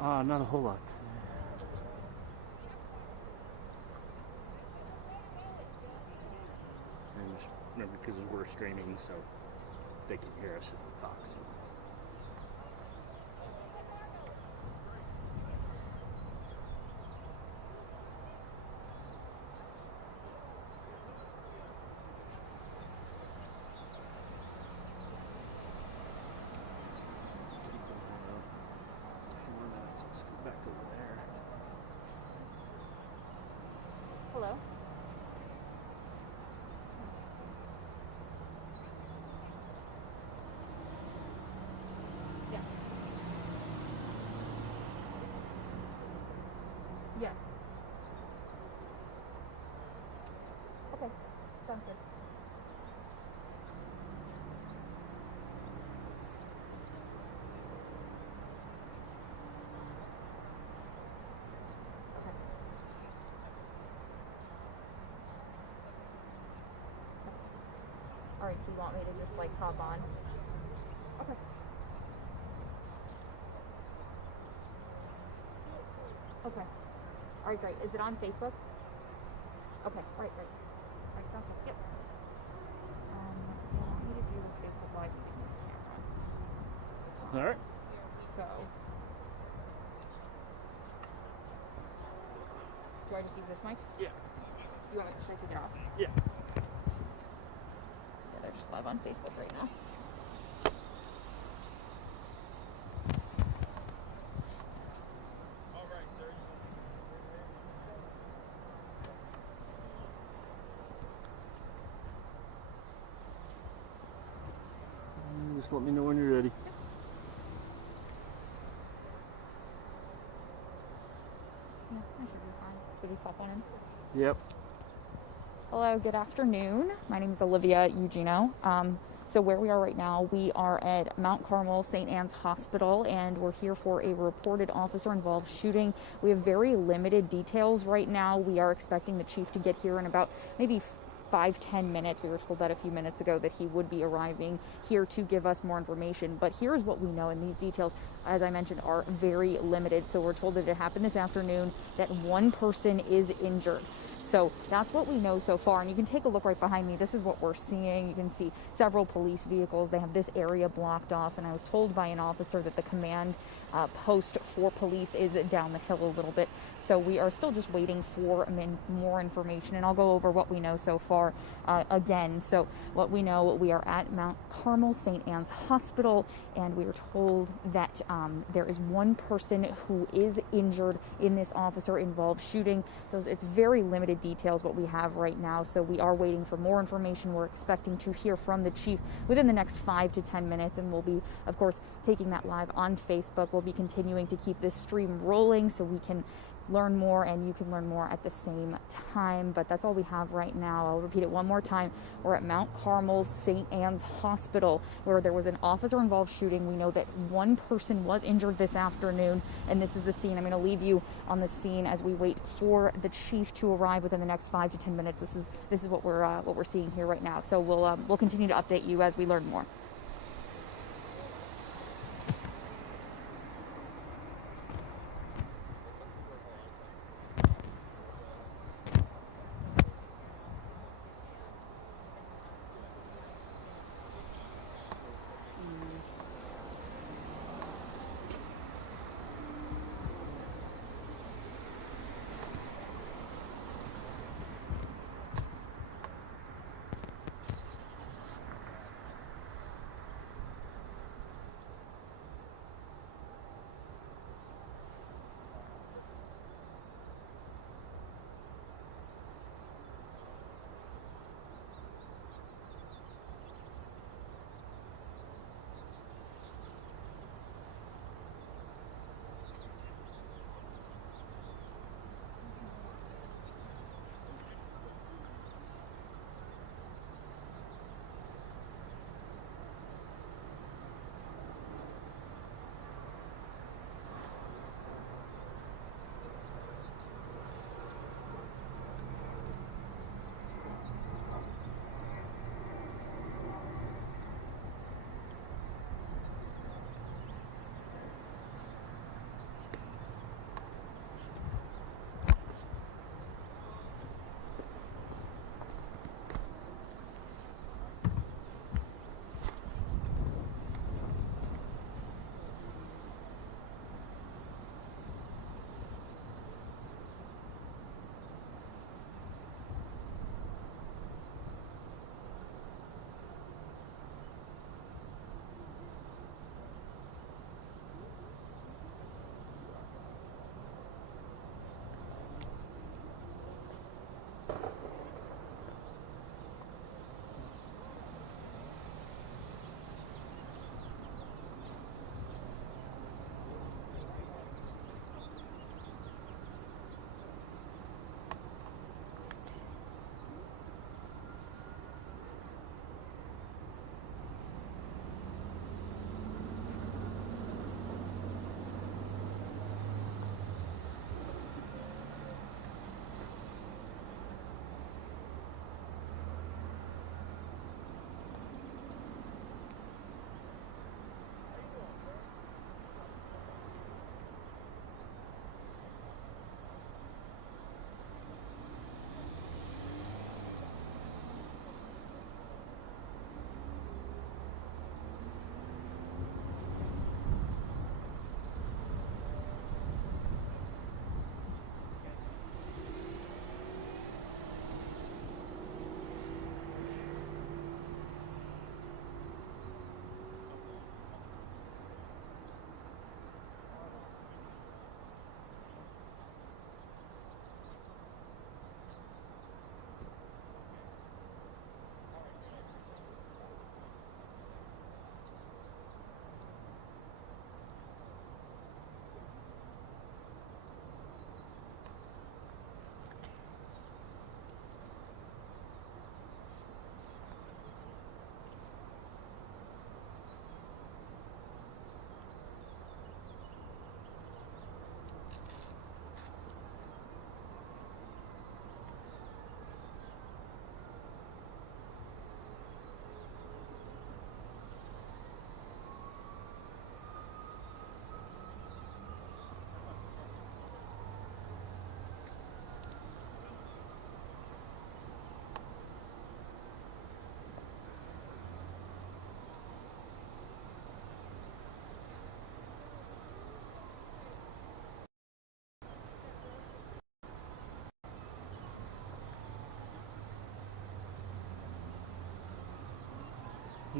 Not a whole lot. And remember, because we're streaming, so they can hear us if we talk. So. Back over there. Hello? Yeah. Yes. Okay. Sounds good. Okay. All right, so you want me to just like hop on? Okay. Okay. All right, great. Is it on Facebook? Okay. All right, great. All right, sounds good. Yep. You want me to do Facebook Live using this camera? All right. So, do I just use this mic? Yeah. Do you want me to take it off? Yeah. Yeah, they're just live on Facebook right now. All right, sir. Just let me know when you're ready. Yeah, I should be fine. So just hop on in. Yep. Hello, good afternoon. My name is Olivia Eugenio. So where we are right now, we are at Mount Carmel St. Anne's Hospital, and we're here for a reported officer-involved shooting. We have very limited details right now. We are expecting the chief to get here in about maybe 5-10 minutes. We were told that a few minutes ago that he would be arriving here to give us more information. But here's what we know, and these details, as I mentioned, are very limited. So we're told that it happened this afternoon, that one person is injured. So that's what we know so far. And you can take a look right behind me. This is what we're seeing. You can see several police vehicles. They have this area blocked off. And I was told by an officer that the command post for police is down the hill a little bit. So we are still just waiting for more information. And I'll go over what we know so far again. So what we know, we are at Mount Carmel St. Anne's Hospital. And we were told that there is one person who is injured in this officer-involved shooting. It's very limited details what we have right now, so we are waiting for more information. We're expecting to hear from the chief within the next 5 to 10 minutes, and we'll be, of course, taking that live on Facebook. We'll be continuing to keep this stream rolling so we can learn more and you can learn more at the same time. But that's all we have right now. I'll repeat it one more time. We're at Mount Carmel St. Anne's Hospital, where there was an officer-involved shooting. We know that one person was injured this afternoon, and this is the scene. I'm going to leave you on the scene as we wait for the chief to arrive within the next 5 to 10 minutes. This is what we're seeing here right now. So we'll continue to update you as we learn more.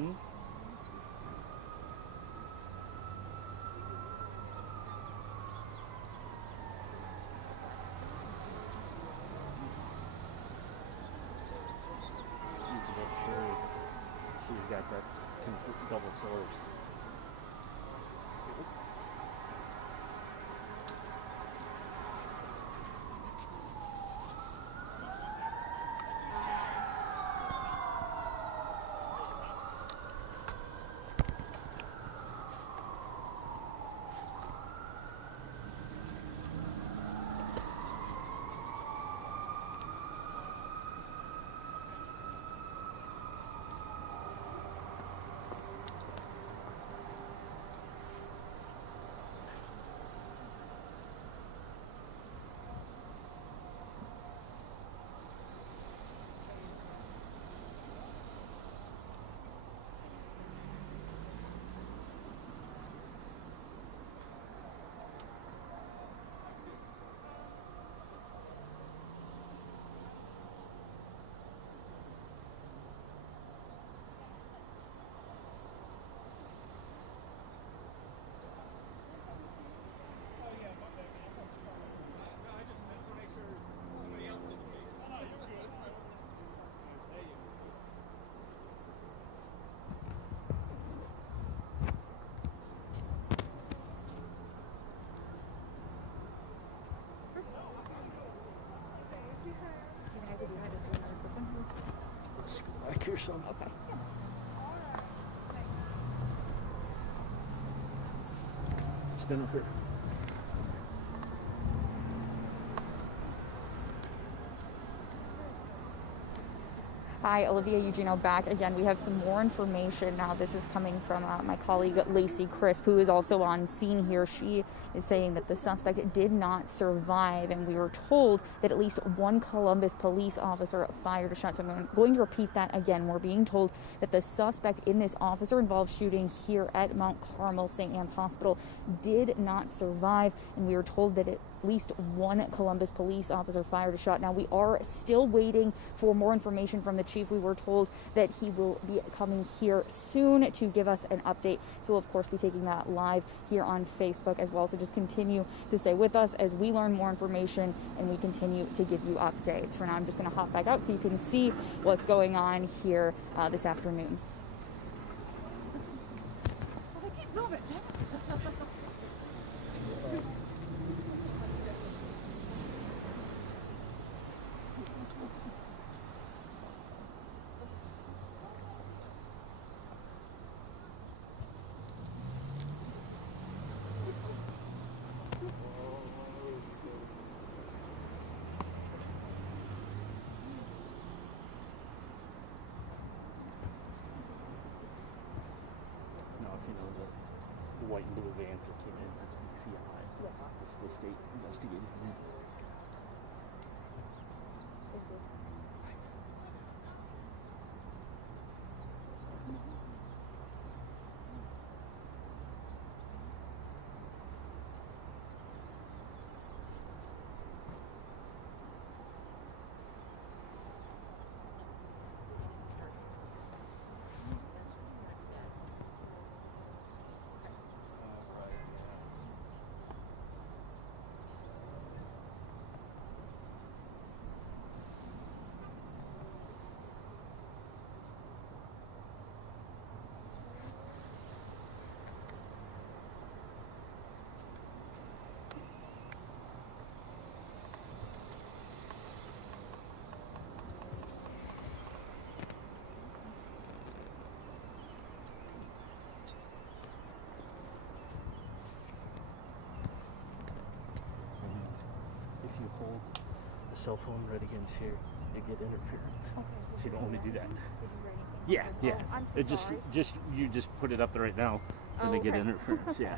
Mm-hmm. Make sure she's got that double source. Let's go back here some. Okay. Stand up here. Hi, Olivia Eugenio back again. We have some more information now. This is coming from my colleague Lacey Crisp, who is also on scene here. She is saying that the suspect did not survive, and we were told that at least one Columbus police officer fired a shot. So I'm going to repeat that again. We're being told that the suspect in this officer-involved shooting here at Mount Carmel St. Anne's Hospital did not survive, and we were told that at least one Columbus police officer fired a shot. Now, we are still waiting for more information from the chief. We were told that he will be coming here soon to give us an update. So we'll, of course, be taking that live here on Facebook as well. So just continue to stay with us as we learn more information and we continue to give you updates. For now, I'm just going to hop back out so you can see what's going on here this afternoon. Keep moving. White and blue vans that came in. That's CI. Yeah. It's the state investigating. Hold the cell phone right against here and get interference. Okay. So you don't want to do that. Yeah, yeah. Oh, I'm so it you just put it up there right now and they get interference. Yeah.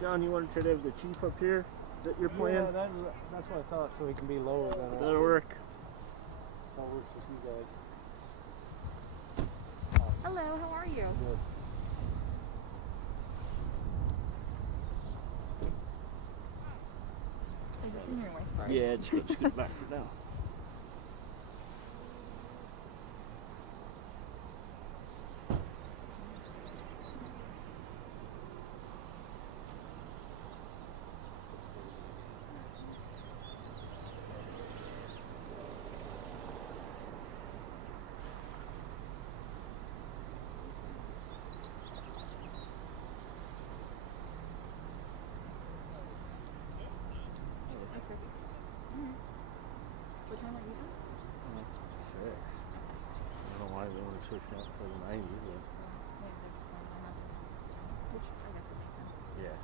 John, you want to try to have the chief up here? Is that your plan? Yeah, that's what I thought, so he can be lower than That'll work. that works with you guys. Hello, how are you? Good. Is this in your way? Sorry. Yeah, just go scoot back for now. What time are you done? 6. I don't know why they only switched out for the 90s, but Which I guess would make sense. yeah.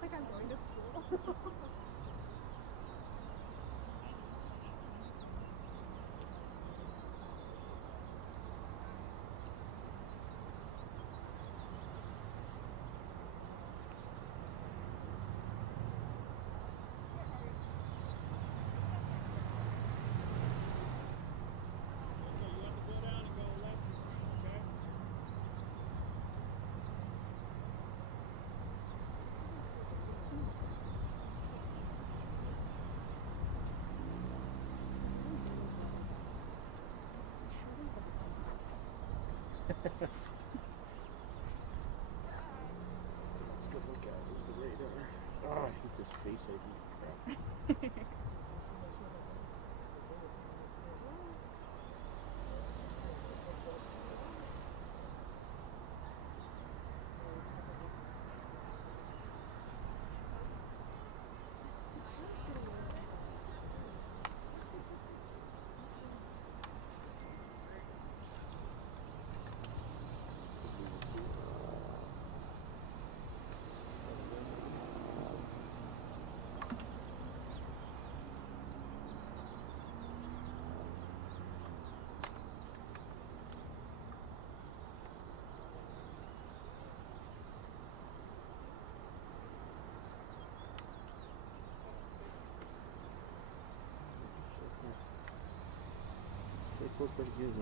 Like I'm going to school. Let's go look at it. Where's the radar? Oh, I hate this face ID crap. They look pretty good.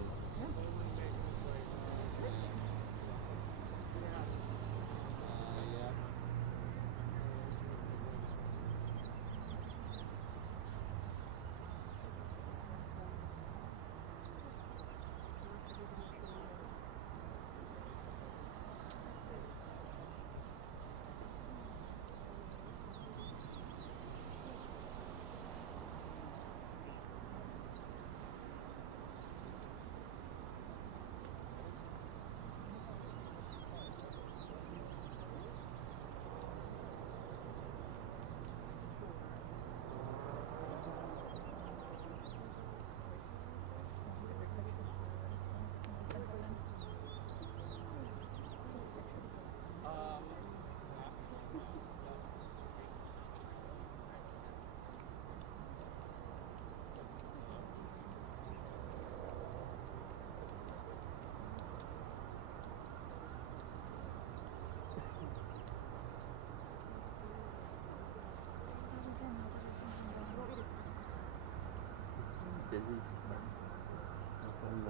Busy. Nothing,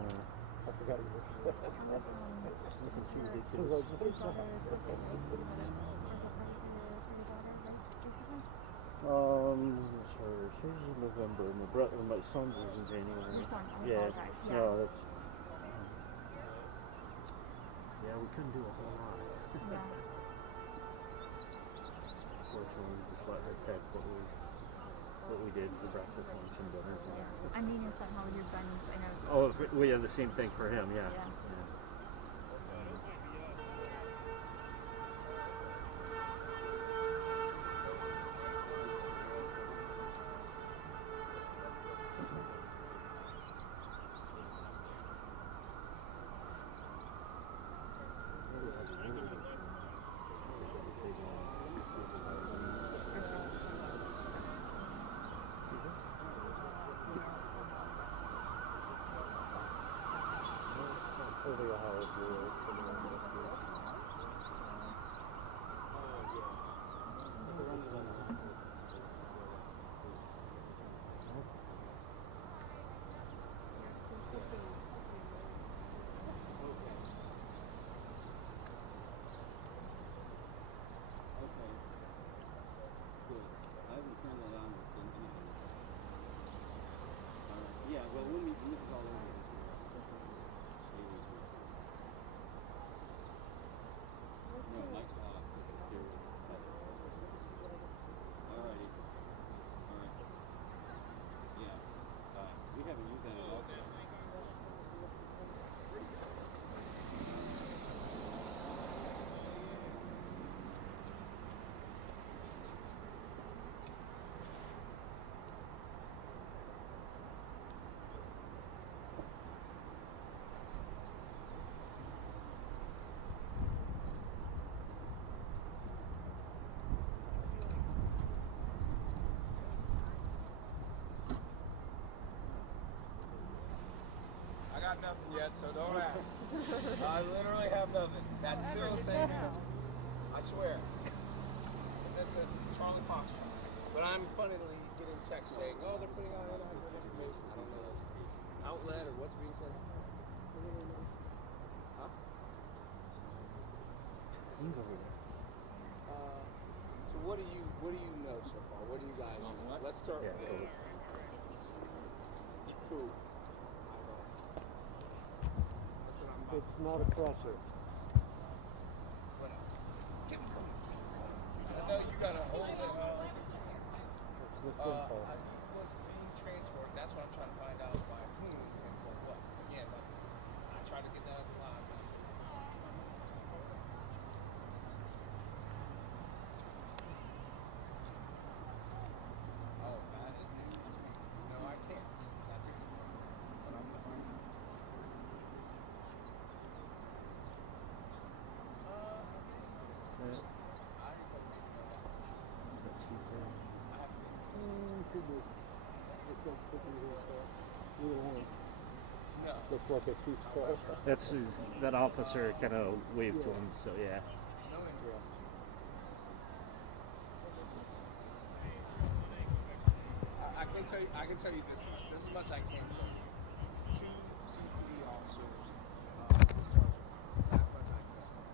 I forgot yours. nothing too ridiculous. She's in November. My son's is in January. Your son, I Yeah. apologize. Yeah. No, that's. Yeah, we couldn't do a whole lot. Yeah. Fortunately, we just let her pick what we did for breakfast, lunch, and dinner. Yeah. I mean, your son, how was your son? I know. Oh, we have the same thing for him. Yeah. Yeah. Hopefully I'll have a viewer for the one that's here. Yeah, well, when we look all over this, no, Mike's off. Alrighty. Alright. Yeah. We haven't used that at all. I got nothing yet, so don't ask. I literally have nothing. That's still the same answer. I swear. That's a Charlie Fox song. But I'm funnily getting texts saying, oh, they're putting out inaccurate information. I don't know if it's the outlet or what's being said. Huh? So what do you know so far? What do you guys know? Let's start with Cool. It's not a pressure. What else? I know you got a hold of It's just info. I was being transported. That's what I'm trying to find out by whom and for what. Again, I tried to get that live. Oh, that is news to me. No, I can't. That's a good one. But I'm gonna find out. No. Looks like a cheap spot. That officer kind of waved to him. So yeah. No interest. I can tell you this much. This is much I can tell you. 2 CPD officers discharged. That much I can tell you.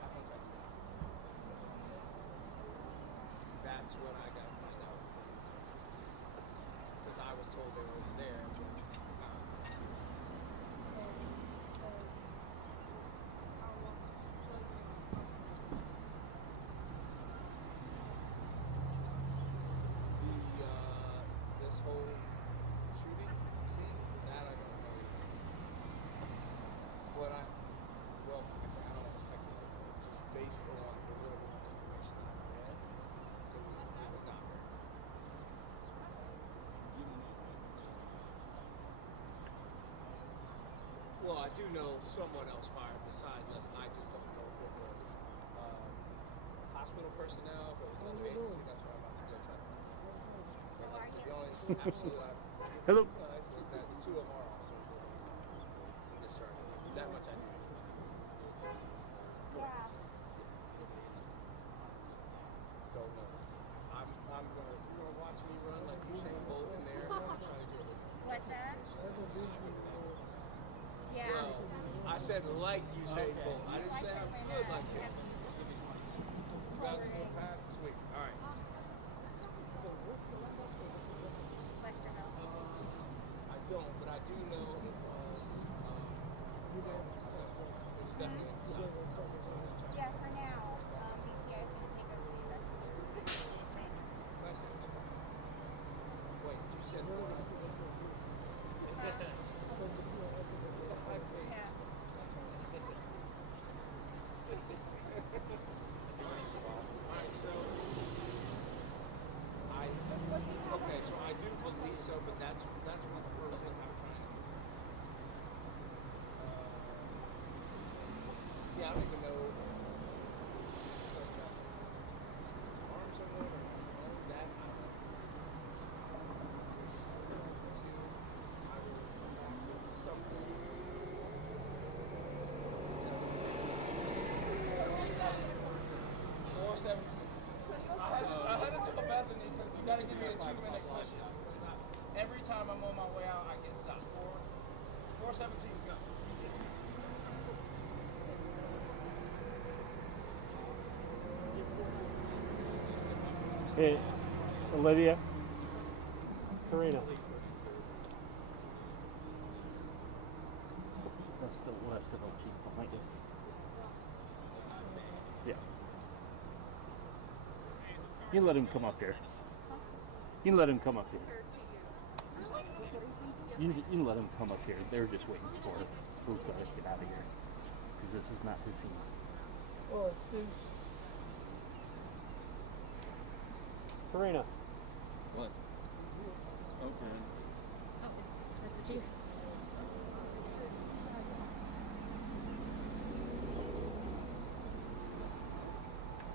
That much I can tell you. That's what I got to find out. Because I was told they were over there. This whole shooting scene, that I don't know either. But I don't want to speculate, but just based on the little bit of information that I read, it was not very good. Well, I do know someone else fired besides us. I just don't know if it was hospital personnel, if it was another agency. That's what I'm about to go try to find out. But like I said, the only absolute Hello. was that 2 of our officers were discharged. That much I knew. Don't know. You're gonna watch me run like Usain Bolt in there. I'm trying to get this. What's that? Yeah. Well, I said like Usain Bolt. I didn't say I could like him. You got a good path? Sweet. All right. I don't, but I do know it was definitely inside. Yeah, for now, BCI is going to take over the investigation. Wait, you said what? It's a high pace. Yeah. Alright, so okay, so I do believe so, but that's one of the first things I'm trying to see, I don't even know suspect arm someone or own that, I don't know. I will come back with something. 417. I had to tell Bethany because you got to give me a 2-minute question. Every time I'm on my way out, I get stopped. 417, go. Hey, Olivia. Karina. That's the west of El Chief behind us. Yeah. You can let him come up here. You can let him come up here. You can let him come up here. They're just waiting for us to get out of here. Because this is not his scene. Oh, Steve. Karina. What? Okay. That's the chief.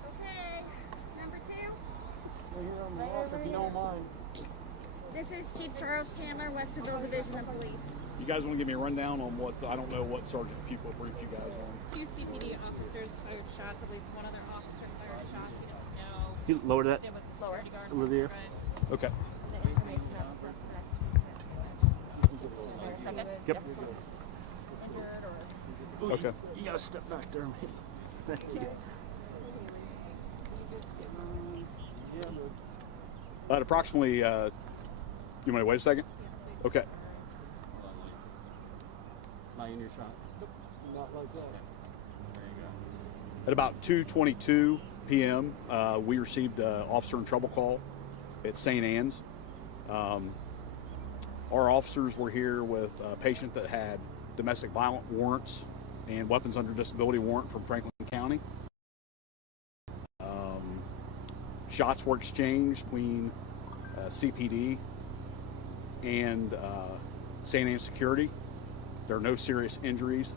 Okay, number 2. We're here on the walk if you don't mind. This is Chief Charles Chandler, Westerville Division of Police. You guys want to give me a rundown on what, I don't know what Sergeant Pupil briefed you guys on. 2 CPD officers fired shots. At least one other officer fired shots. He doesn't know. You lower that, It was a security guard. Olivia. Okay. The information of the suspect. Second? Yep. Injured or... Okay. You gotta step back there, man. Thank you. At approximately, you want me to wait a second? Okay. Not in your shot. Not like that. There you go. At about 2:22 p.m., we received an officer in trouble call at St. Anne's. Our officers were here with a patient that had domestic violence warrants and weapons under disability warrant from Franklin County. Shots were exchanged between CPD and St. Anne's Security. There are no serious injuries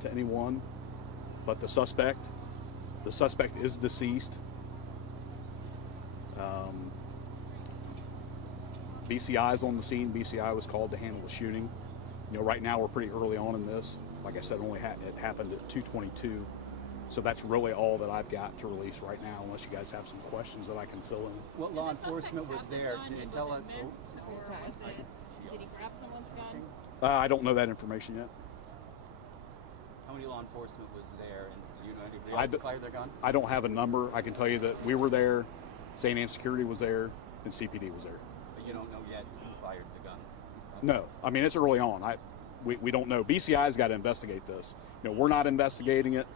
to anyone but the suspect. The suspect is deceased. BCI is on the scene. BCI was called to handle the shooting. You know, right now we're pretty early on in this. Like I said, it happened at 2:22. So that's really all that I've got to release right now, unless you guys have some questions that I can fill in. What law enforcement was there? Did it tell us? Or was it? Did he grab someone's gun? I don't know that information yet. How many law enforcement was there? And do you know anybody I else d- who fired their gun? I don't have a number. I can tell you that we were there, St. Anne's Security was there, and CPD was there. But you don't know yet who fired the gun. No, I mean, it's early on. We don't know. BCI's got to investigate this. You know, we're not investigating it.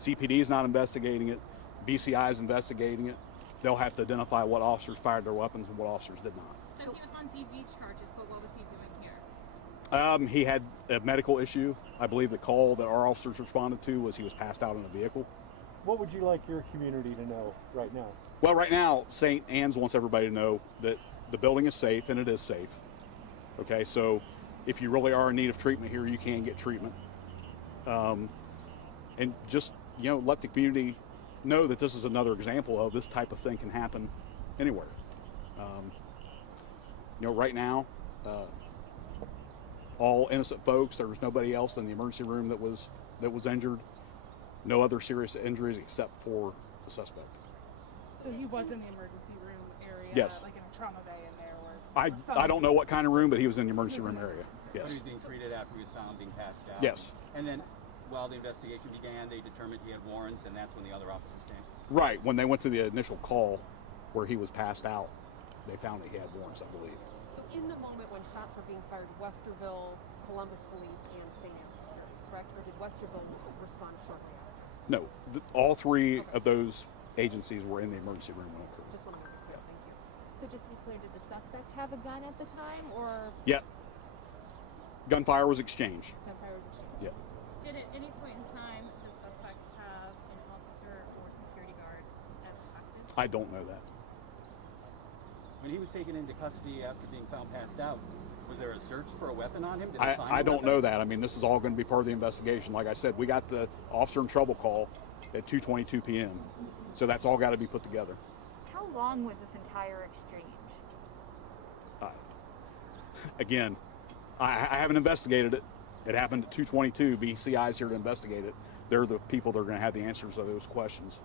CPD is not investigating it. BCI is investigating it. They'll have to identify what officers fired their weapons and what officers did not. So he was on DV charges, but what was he doing here? He had a medical issue. I believe the call that our officers responded to was he was passed out in a vehicle. What would you like your community to know right now? Well, right now, St. Anne's wants everybody to know that the building is safe, and it is safe. Okay, so if you really are in need of treatment here, you can get treatment. And just, you know, let the community know that this is another example of this type of thing can happen anywhere. You know, right now, all innocent folks. There was nobody else in the emergency room that was injured. No other serious injuries except for the suspect. So he was in the emergency room area, Yes. like in a trauma bay in there, where I don't know what kind of room, but he was in the emergency room area. Yes. But he was being treated after he was found being passed out. Yes. And then while the investigation began, they determined he had warrants, and that's when the other officers came. Right. When they went to the initial call, where he was passed out, they found that he had warrants, I believe. So in the moment when shots were being fired, Westerville, Columbus Police, and St. Anne's Security, correct? Or did Westerville respond shortly after? No, all three of those agencies were in the emergency room when it occurred. Just want to make it clear. Thank you. So just to be clear, did the suspect have a gun at the time, or Yeah. Gunfire was exchanged. gunfire was exchanged? Yeah. Did at any point in time the suspect have an officer or security guard as requested? I don't know that. When he was taken into custody after being found passed out, was there a search for a weapon on him? Did they find I a don't weapon? know that. I mean, this is all going to be part of the investigation. Like I said, we got the officer in trouble call at 2:22 p.m. So that's all got to be put together. How long was this entire exchange? Again, I haven't investigated it. It happened at 2:22. BCI's here to investigate it. They're the people that are going to have the answers to those questions.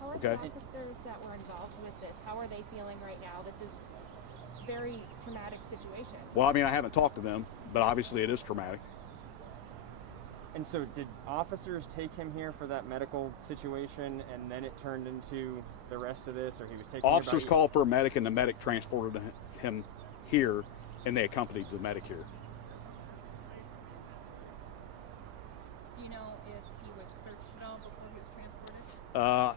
How are Okay. the officers that were involved with this? How are they feeling right now? This is a very traumatic situation. Well, I mean, I haven't talked to them, but obviously it is traumatic. And so did officers take him here for that medical situation and then it turned into the rest of this, or he was taken here by Officers called for a medic and the medic transported him here and they accompanied the medic here. Do you know if he was searched at all before he was transported?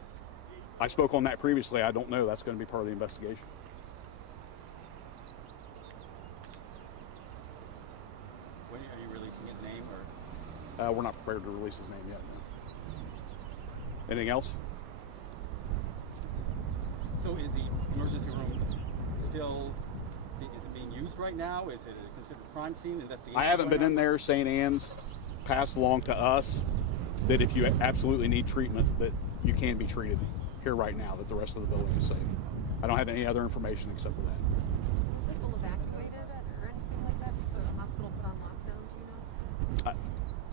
I spoke on that previously. I don't know. That's going to be part of the investigation. When are you releasing his name, or? We're not prepared to release his name yet. No. Anything else? So is the emergency room still, is it being used right now? Is it a considered crime scene investigation? I haven't going been on? in there. St. Anne's passed along to us that if you absolutely need treatment, that you can be treated here right now, that the rest of the building is safe. I don't have any other information except for that. People evacuated or anything like that before the hospital put on lockdown, do you know?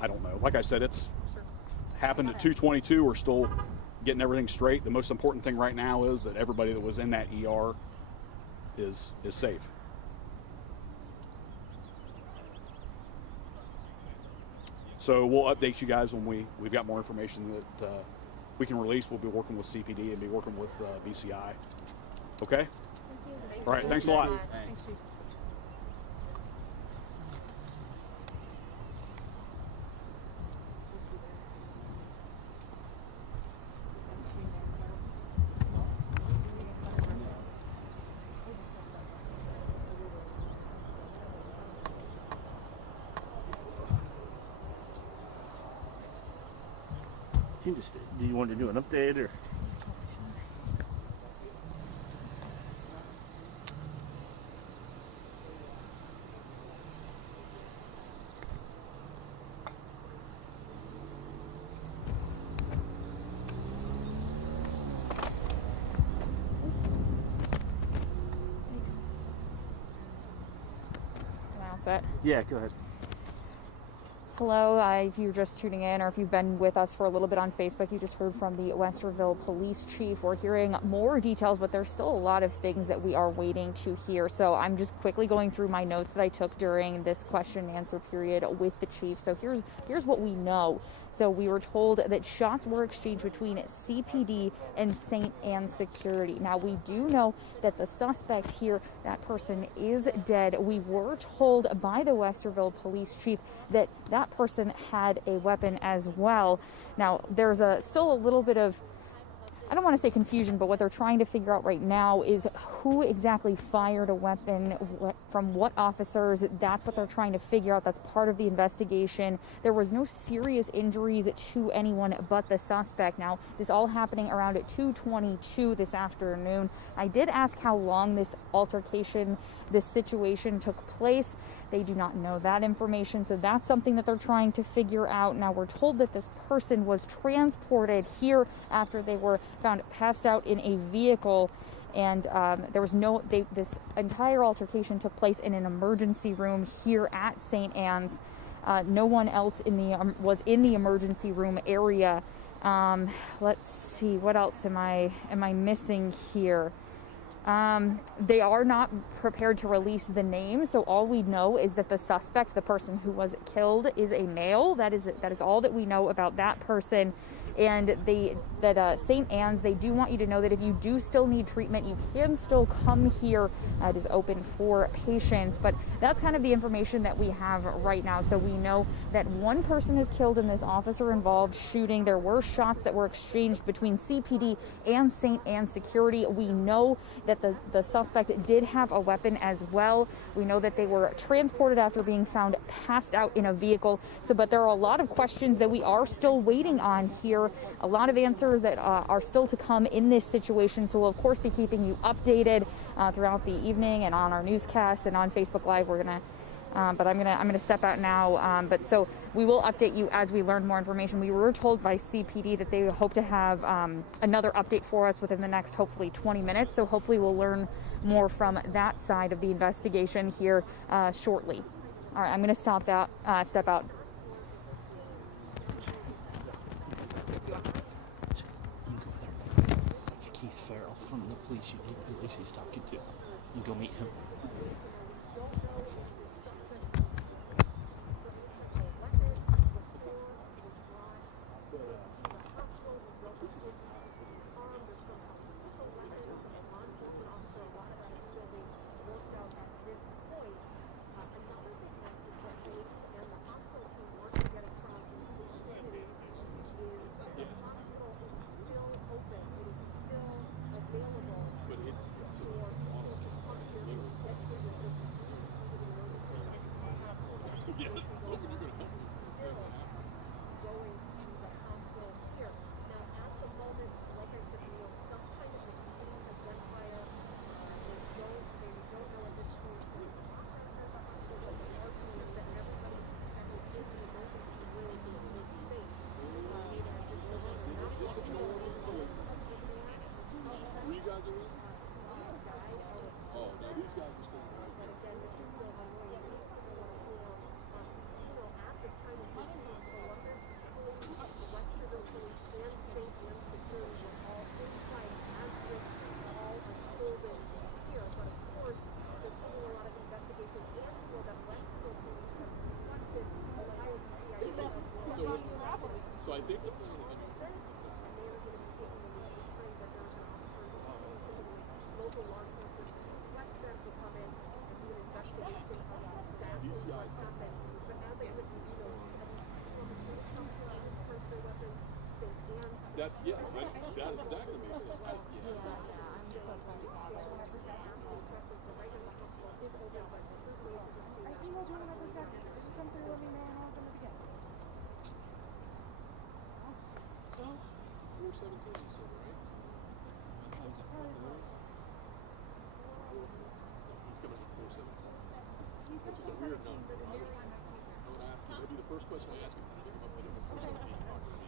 I don't know. Like I said, it's Sure. happened at 2:22. We're still getting everything straight. The most important thing right now is that everybody that was in that ER is safe. So we'll update you guys when we've got more information that we can release. We'll be working with CPD and be working with BCI. Okay? All right. Thanks a lot. Thanks. You just, do you want to do an update or? Announce it. Yeah, go ahead. Hello, if you're just tuning in or if you've been with us for a little bit on Facebook, you just heard from the Westerville police chief. We're hearing more details, but there's still a lot of things that we are waiting to hear. So I'm just quickly going through my notes that I took during this question and answer period with the chief. So here's what we know. So we were told that shots were exchanged between CPD and St. Anne's Security. Now we do know that the suspect here, that person is dead. We were told by the Westerville police chief that that person had a weapon as well. Now there's still a little bit of, I don't want to say confusion, but what they're trying to figure out right now is who exactly fired a weapon, from what officers. That's what they're trying to figure out. That's part of the investigation. There was no serious injuries to anyone but the suspect. Now, this all happening around at 2:22 this afternoon. I did ask how long this altercation, this situation took place. They do not know that information, so that's something that they're trying to figure out. Now, we're told that this person was transported here after they were found passed out in a vehicle, and there was this entire altercation took place in an emergency room here at St. Anne's. No one else was in the emergency room area. Let's see, what else am I missing here? They are not prepared to release the name, so all we know is that the suspect, the person who was killed, is a male. That is all that we know about that person. and St. Anne's, they do want you to know that if you do still need treatment, you can still come here. It is open for patients, but that's kind of the information that we have right now. So we know that one person is killed in this officer-involved shooting. There were shots that were exchanged between CPD and St. Anne's security. We know that the suspect did have a weapon as well. We know that they were transported after being found passed out in a vehicle. But there are a lot of questions that we are still waiting on here. A lot of answers that are still to come in this situation. So we'll of course be keeping you updated throughout the evening and on our newscast and on Facebook Live. But I'm gonna step out now. But so we will update you as we learn more information. We were told by CPD that they hope to have another update for us within the next hopefully 20 minutes. So hopefully we'll learn more from that side of the investigation here shortly. All right, I'm gonna step out. It's Keith Farrell from the police he's talking to. You go meet him. So I think the plan that's yes, that exactly makes sense. Maybe the first question I ask is, did you come up with a 417 and talk to me?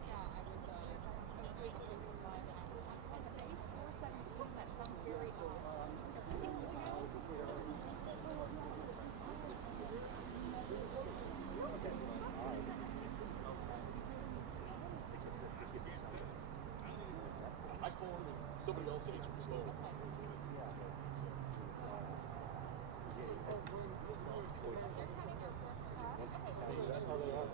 I call him and somebody else answers his phone. That's how they are.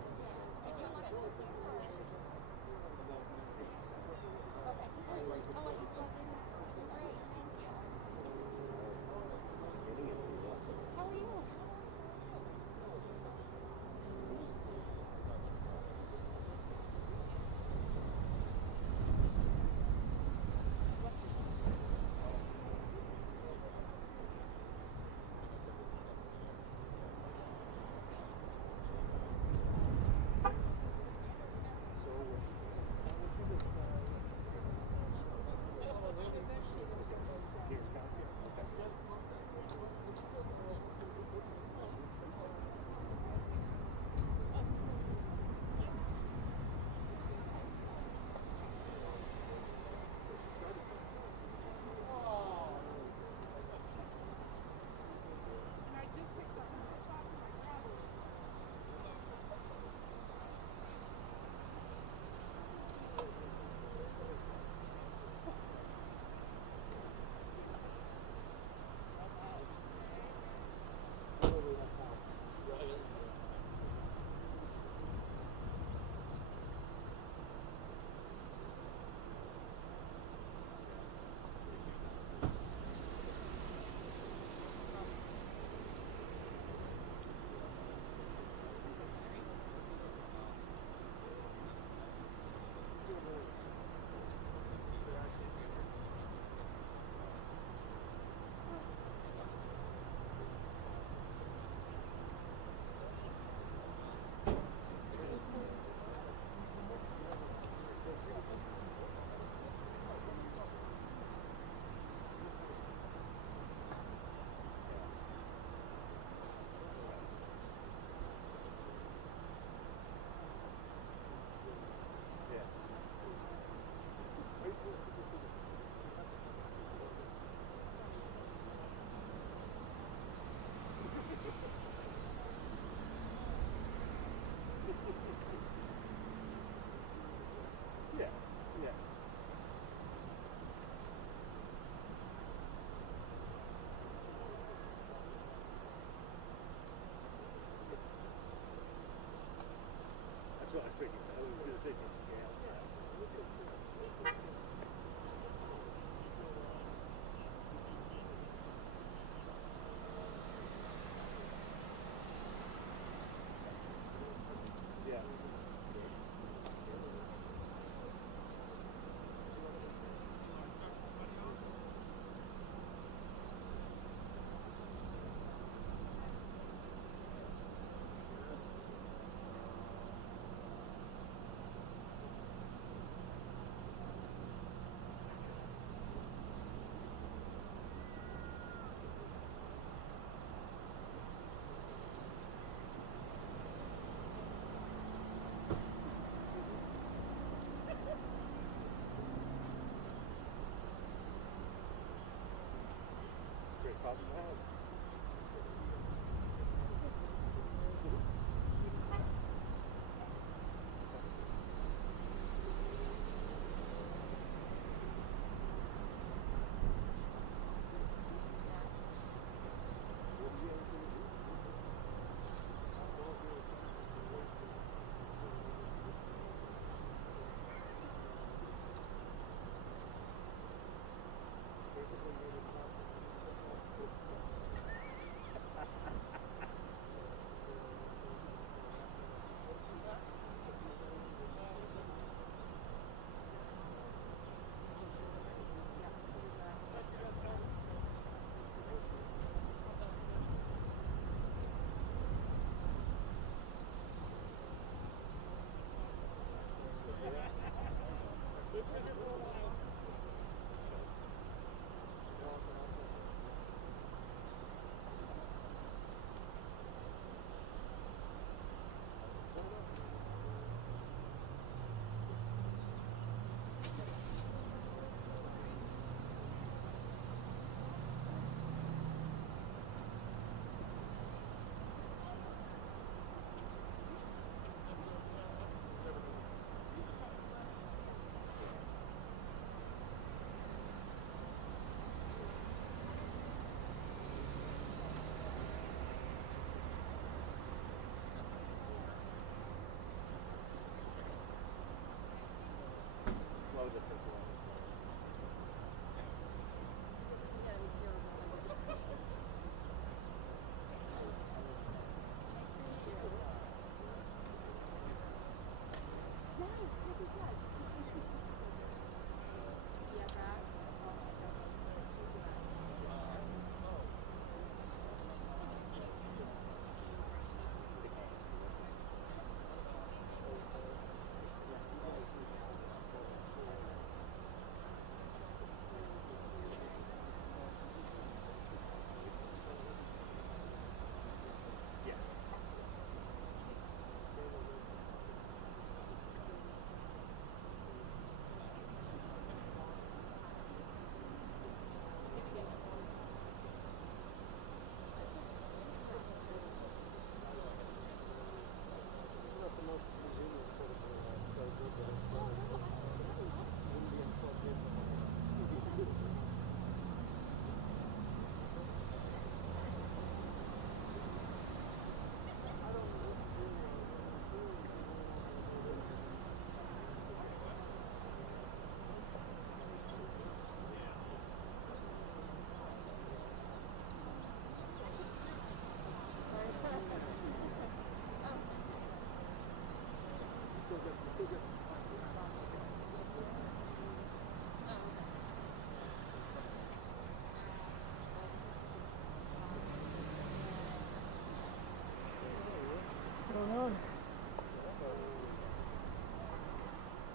going on?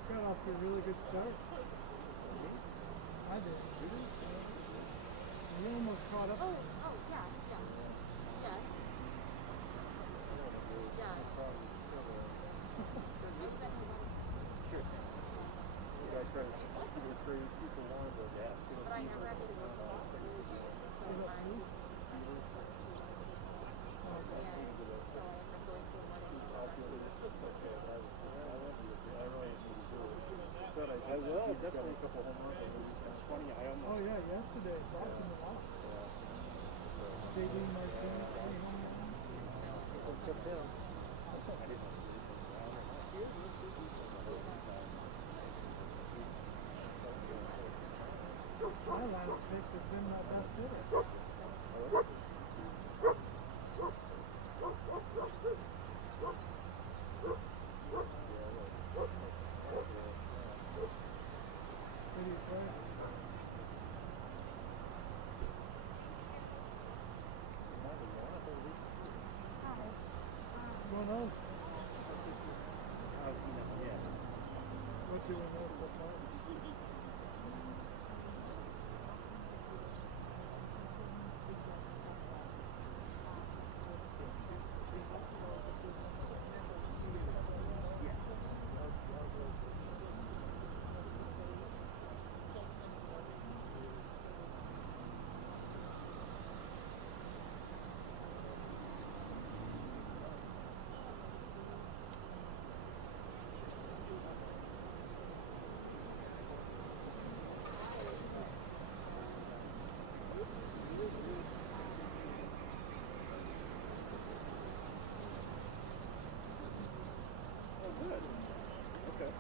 Got off to a really good start. I did. You almost caught up. Oh, yeah. Yeah. Sure. I try to keep it free, people want to go gas. But I never actually looked at the I will, definitely a couple home runs. It's funny, I almost... Oh yeah, yesterday, watching the lot. JD Martinez, 20 home runs. My last pick has been my best hitter. Who do you play? What's going on? What do we know so far? Good. Okay.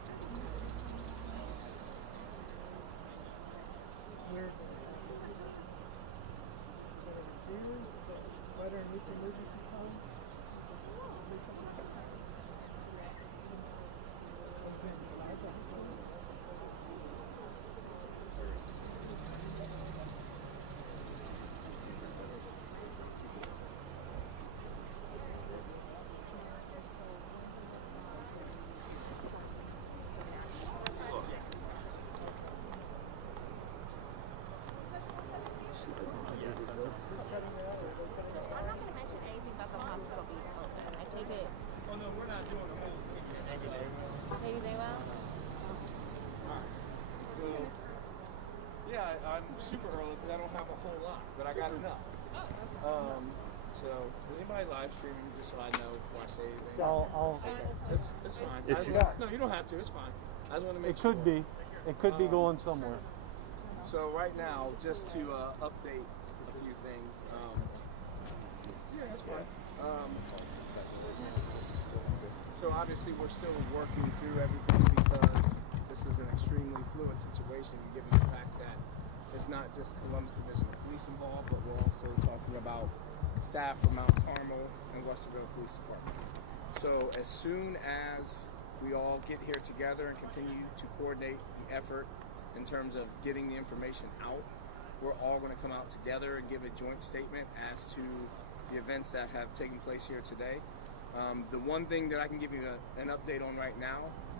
Where? Right underneath the emergency column? So I'm not going to mention anything about the hospital being open. I take it. Oh no, we're not doing the whole thing. Maybe they will. So, yeah, I'm super early because I don't have a whole lot, but I got enough. So, is anybody live streaming just so I know before I say anything? It's fine. If you got. No, you don't have to. It's fine. I just want to make It sure. could be. It could be going somewhere. So right now, just to update a few things. Yeah, that's fine. So obviously we're still working through everything because this is an extremely fluid situation given the fact that it's not just Columbus Division of Police involved, but we're also talking about staff from Mount Carmel and Westerville Police Department. So as soon as we all get here together and continue to coordinate the effort in terms of getting the information out, we're all going to come out together and give a joint statement as to the events that have taken place here today. The one thing that I can give you an update on right now,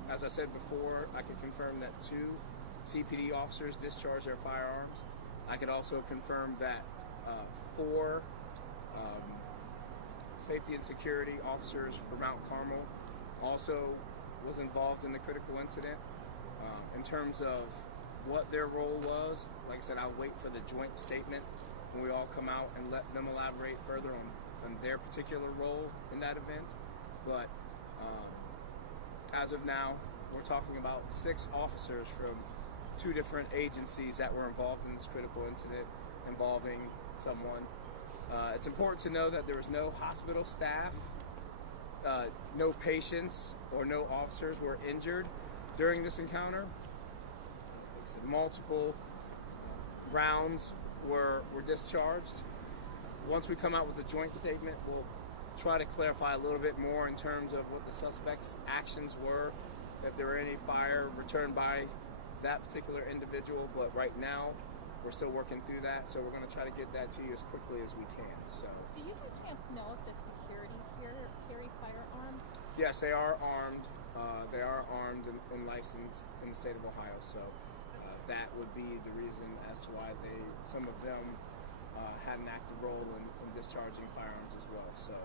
as I said before, I can confirm that 2 CPD officers discharged their firearms. I could also confirm that 4 safety and security officers for Mount Carmel also was involved in the critical incident. In terms of what their role was, like I said, I'll wait for the joint statement when we all come out and let them elaborate further on their particular role in that event. But as of now, we're talking about 6 officers from 2 different agencies that were involved in this critical incident involving someone. It's important to know that there was no hospital staff, no patients, or no officers were injured during this encounter. Like I said, multiple rounds were discharged. Once we come out with the joint statement, we'll try to clarify a little bit more in terms of what the suspect's actions were, if there were any fire returned by that particular individual, but right now we're still working through that, so we're going to try to get that to you as quickly as we can. So, Do you by chance know if the security here carry firearms? yes, they are armed. They are armed and licensed in the state of Ohio, so that would be the reason as to why some of them had an active role in discharging firearms as well. So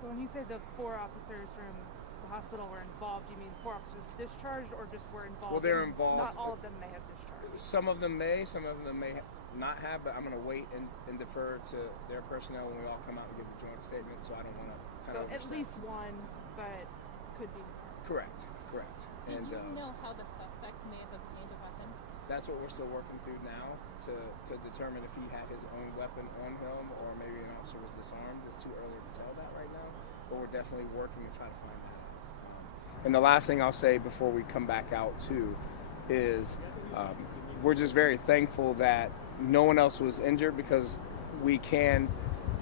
So when you say the 4 officers from the hospital were involved, do you mean 4 officers discharged or just were involved? Well, they're involved. Not all of them may have discharged. Some of them may not have, but I'm going to wait and defer to their personnel when we all come out and give the joint statement, so I don't want to kind So of at least one, but could be more. Correct. Did you know how the suspect may have obtained a weapon? That's what we're still working through now to determine if he had his own weapon on him or maybe an officer was disarmed. It's too early to tell that right now, but we're definitely working to try to find that out. And the last thing I'll say before we come back out too is we're just very thankful that no one else was injured, because we can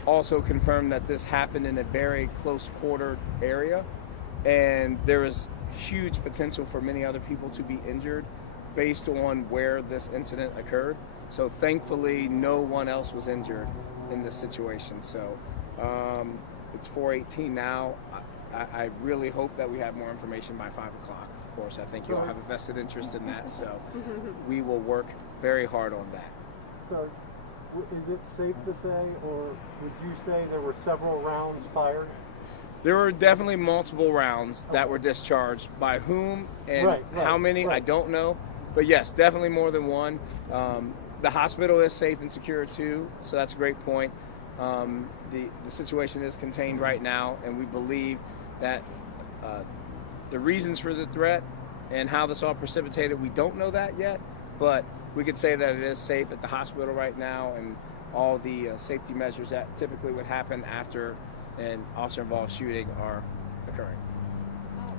also confirm that this happened in a very close quarter area, and there is huge potential for many other people to be injured based on where this incident occurred. So thankfully no one else was injured in this situation. So it's 4:18 now. I really hope that we have more information by 5 o'clock. Of course, I think you all have a vested interest in that, so we will work very hard on that. So, is it safe to say, or would you say there were several rounds fired? There were definitely multiple rounds that were discharged. By whom and how many, I don't know. But yes, definitely more than one. The hospital is safe and secure too, so that's a great point. The situation is contained right now, and we believe that the reasons for the threat and how this all precipitated, we don't know that yet, but we could say that it is safe at the hospital right now, and all the safety measures that typically would happen after an officer-involved shooting are occurring.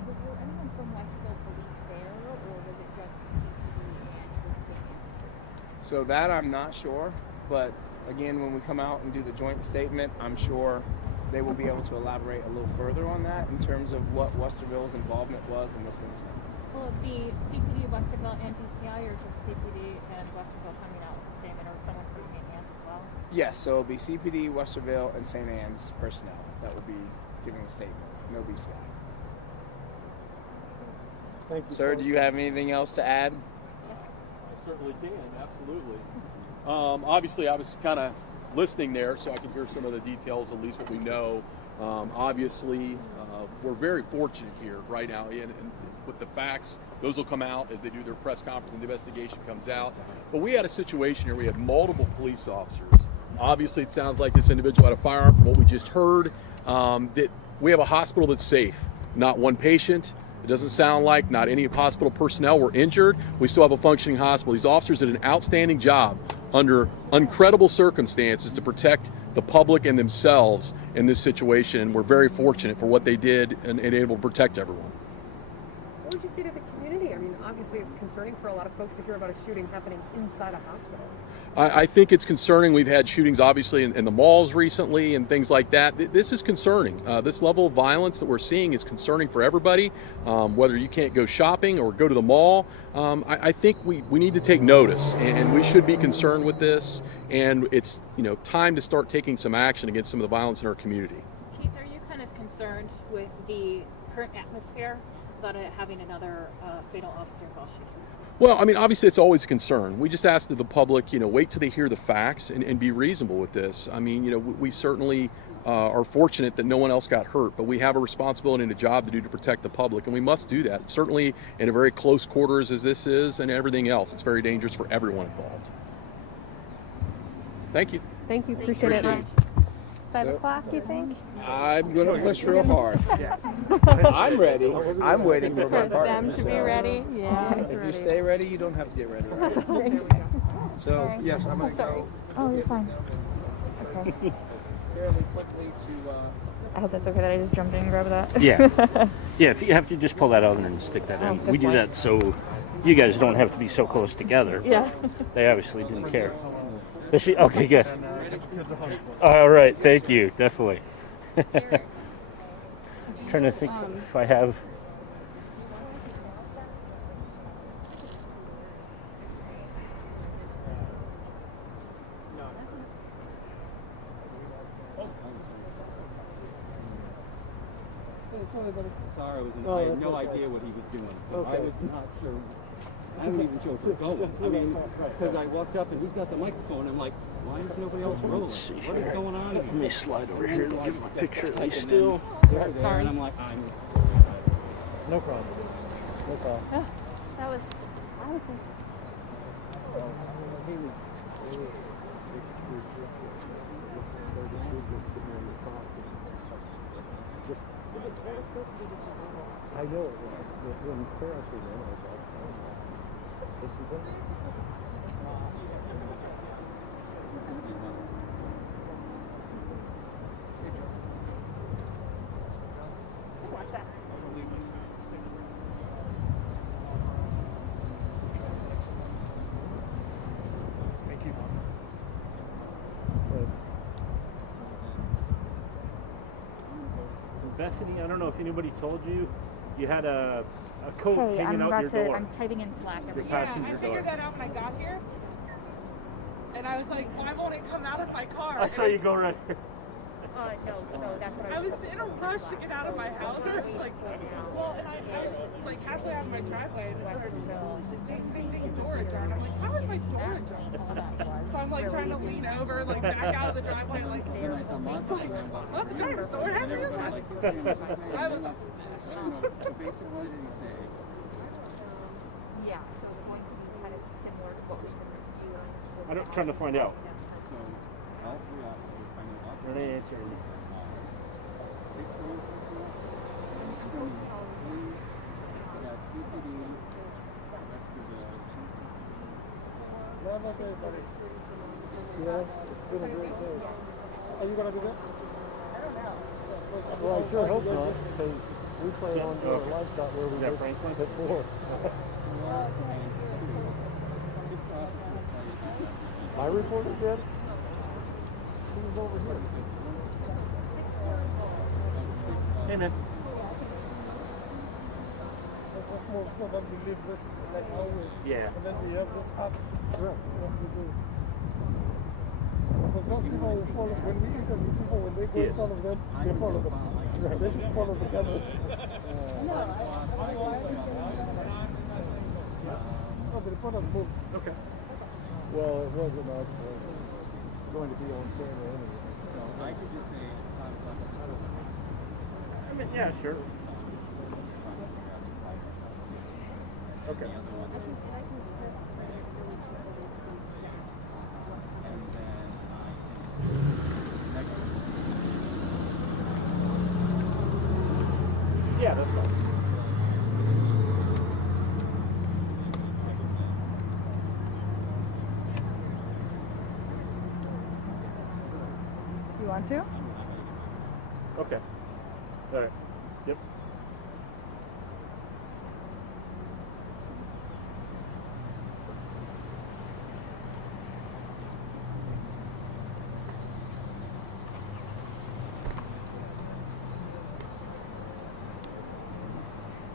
Was there anyone from Westerville Police there, or was it just CPD and So that I'm not sure, but again, when we come out and do the joint statement, I'm sure they will be able to elaborate a little further on that in terms of what Westerville's involvement was in this incident. Will it be CPD, Westerville, and BCI, or just CPD and Westerville coming out with a statement, or someone from St. Anne's as well? Yes, so it'll be CPD, Westerville, and St. Anne's personnel that will be giving a statement. No BCI. Thank you. Sir, do you have anything else to add? I certainly can, absolutely. Obviously, I was kind of listening there, so I can hear some of the details, at least what we know. Obviously, we're very fortunate here right now, and with the facts, those will come out as they do their press conference and the investigation comes out. But we had a situation here, we had multiple police officers. Obviously, it sounds like this individual had a firearm from what we just heard. That we have a hospital that's safe, not one patient. It doesn't sound like not any hospital personnel were injured. We still have a functioning hospital. These officers did an outstanding job under incredible circumstances to protect the public and themselves in this situation. And we're very fortunate for what they did and able to protect everyone. What would you say to the community? I mean, obviously it's concerning for a lot of folks to hear about a shooting happening inside a hospital. I think it's concerning. We've had shootings obviously in the malls recently and things like that. This is concerning. This level of violence that we're seeing is concerning for everybody, whether you can't go shopping or go to the mall. I think we need to take notice, and we should be concerned with this, and it's time to start taking some action against some of the violence in our community. Keith, are you kind of concerned with the current atmosphere about it having another fatal officer-involved shooting? Well, I mean, obviously it's always a concern. We just ask that the public, wait till they hear the facts and be reasonable with this. I mean, we certainly are fortunate that no one else got hurt, but we have a responsibility and a job to do to protect the public, and we must do that. Certainly in a very close quarters as this is and everything else, it's very dangerous for everyone involved. Thank you. Thank you. Appreciate it. 5 o'clock, you think? I'm going to push real hard. I'm ready. I'm waiting for my partner. Them to be ready. Yeah. If you stay ready, you don't have to get ready. Right? So, yes, I'm going to go. Oh, you're fine. Okay. Fairly quickly to... I hope that's okay that I just jumped in and grabbed that. Yeah. Yeah, if you have to just pull that out and stick that in. good We do point. that so you guys don't have to be so close together. Yeah. They obviously didn't care. Is she? Okay, good. All right, thank you. Definitely. Trying to think if I have. Sorry, I had no idea what he was doing. So I was not sure. I wasn't even sure if we're going. I mean, because I walked up and he's got the microphone. I'm like, why is nobody else rolling? What is going on here? Let me slide over here and get my picture at least still. They're there, and I'm like, No problem. No problem. That was. I was I know it was, but when Paris was in, I was like, oh my, this is it. Watch that. don't know if anybody told you, you had a coat Hey, hanging out your door. I'm typing in Slack Your everything. passenger I door. figured that out when I got here. And I was like, why won't it come out of my car? I saw you go right here. No, that's what I was in a rush to get out of my house. I was like, well, and I was like halfway out of my driveway, and I heard ding, ding, ding, door ajar. And I'm like, how is my door ajar? So I'm like trying to lean over, like back out of the driveway, like, it's not the driver's door, it has it inside. I was a mess. So basically, what did he say? Yeah, so it's going to be kind of similar to what we've been reviewing. I'm trying to find out. So all three officers finding out. Are they answering? 6 law enforcement, we got CPD, Westerville. Well, that's everybody. Yeah, it's been a great day. Are you gonna do that? I don't know. Well, I sure hope not, because we plan on doing a live shot where we got go Franklin at 4. My reporter did? He was over here. Hey, man. That's just more so that we leave this like always. Yeah. And then we have this up. Yeah. What we do. Because those people will follow, when we interview people, when they go in front of them, they follow them. They should follow the cameras. No, the reporters moved. Okay. Well, it wasn't actually going to be on camera anyway. So I could just say 5 o'clock. I mean, yeah, sure. Okay. And then Yeah, that's fine. You want to? Okay. All right. Yep.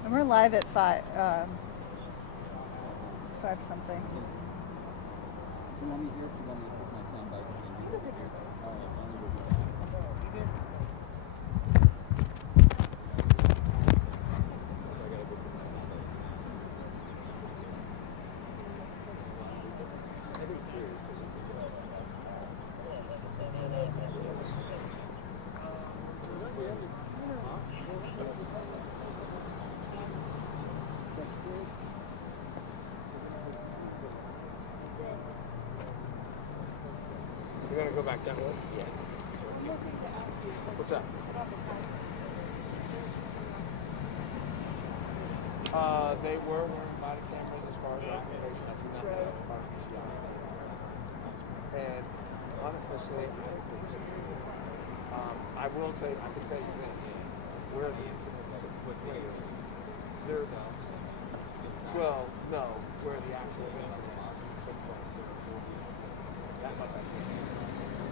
And we're live at 5 something. Do you want me here or do you want me to put my sound back and you over here? All right, I'll go do that. You're gonna go back that way? Yeah. What's up? They were wearing body cameras as far as information. I do not know about PCI. And unofficially, I don't think so. I will tell you, I can tell you this. Where the incident took place. There, well, no, where the actual incident took place. That much I can.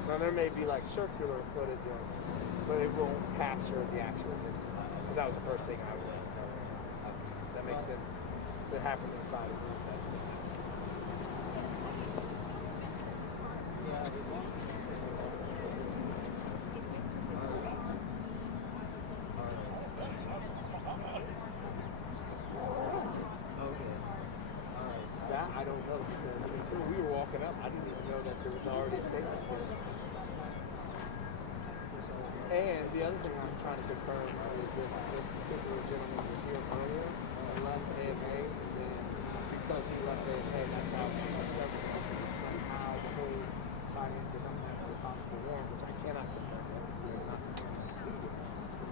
Now there may be like circular footage of, but it won't capture the actual incident. Because that was the first thing I was asking. That makes sense. It happened inside a group. Yeah, that I don't know because until we were walking up, I didn't even know that there was already a statement there. And the other thing I'm trying to confirm is that this particular gentleman was here earlier and left AMA, and then because he left AMA, that's how we discovered how the whole tied into the possible warrant, which I cannot confirm yet because we have not completed.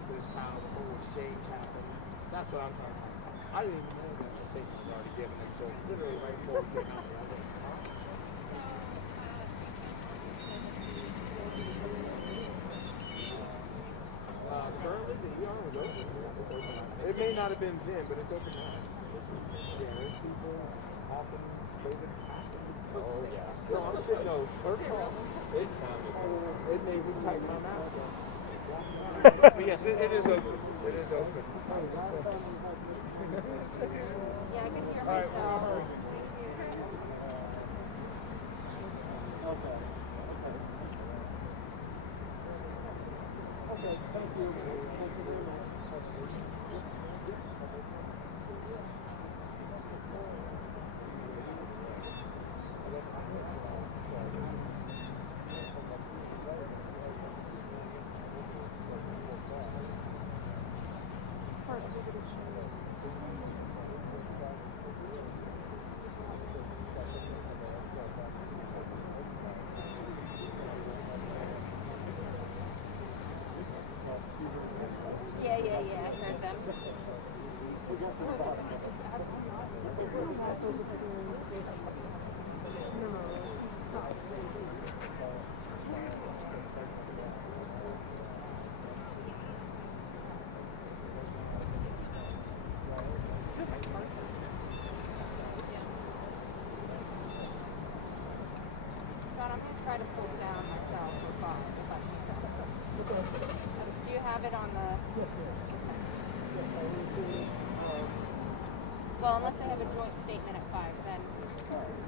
But it's how the whole exchange happened. That's what I'm trying to find out. I didn't even know that the statement was already given, and so literally right before we came out here, I was like, huh? Currently, the ER was open. It's open. It may not have been then, but it's open now. Yeah, there's people often COVID. Oh, yeah. No, I'm saying, no, first of all, it made me tighten my mask up. But yes, it is open. It is open. Yeah, I can hear myself. Okay. Okay, thank you. Thank you very much. Yeah, I heard them. John, I'm gonna try to pull down myself for 5. Do you have it on the? Well, unless they have a joint statement at 5, then.